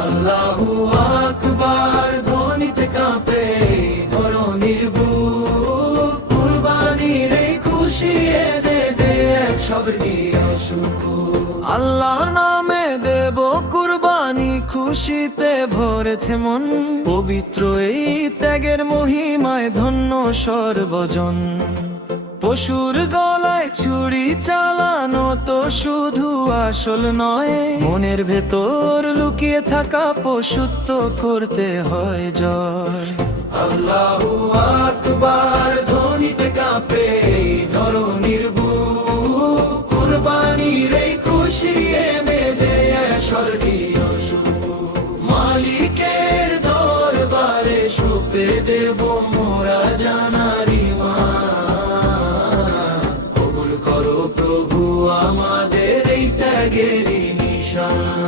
আল্লাহু আকবার ধ্বনিতে কাঁপে ধরণীর বুক, কুরবানির এই খুশি এনে দে এক স্বর্গীয় সুখ। আল্লাহ নামে দেব কুরবানি, খুশিতে ভরেছে মন, পবিত্র এই ত্যাগের মহিমায় ধন্য সর্বজন। পশুর গলায় ছুরি চালানো তো শুধু আসল নয়, মনের ভেতর লুকিয়ে থাকা পশুত্ব করতে হয় জয়। আল্লাহু আকবার ধ্বনিতে কাঁপে ধরণীর বুক, কুরবানির এই খুশি এনে দে এক স্বর্গীয় সুখ। মালিকের দরবারে সঁপে দেব মোরা জানারি মান, কবুল করো প্রভু আমাদের এই ত্যাগেরই নিশান।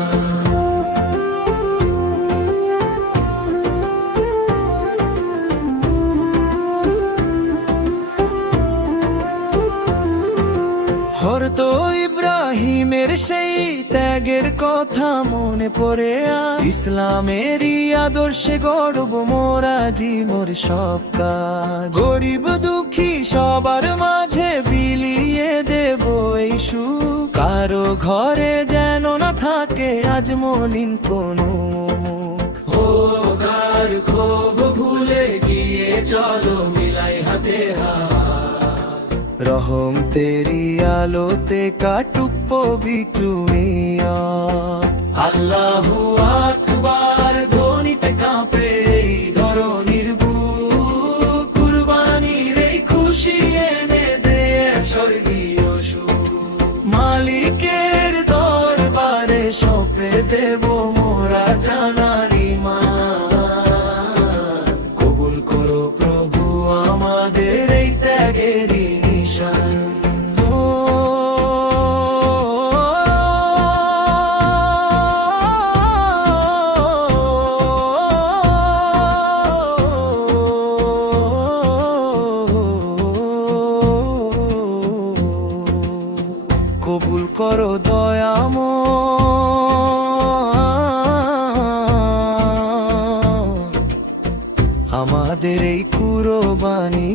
হযরত ইব্রাহিমের সেই ত্যাগের কথা মনে পড়ে, ইসলামেরই আদর্শে গর্ব মোরা জীবর সব কাজ। গরিব দুঃখী সবার মাঝে বিলিয়ে দেব এই সুখ, কারো ঘরে যেন না থাকে আজ মলিন কোনো মুখ। হোক আর ক্ষোভ ভুলে গিয়ে চলো মিলাই হাতে হাত, রহম তেরি আলোতে কাটুক পবিত্র মিয়াদ। আল্লাহু আকবার ধ্বনিতে কাঁপে ধরণীর বুক, কুরবানির এই খুশি এনে দে এক স্বর্গীয় সুখ। মালিকের দরবারে সঁপে দেব মোরা জানারি মান, কবুল করো প্রভু আমাদের এই ত্যাগেরই নিশান। কবুল করো দয়াময় আমাদের এই কুরবানি।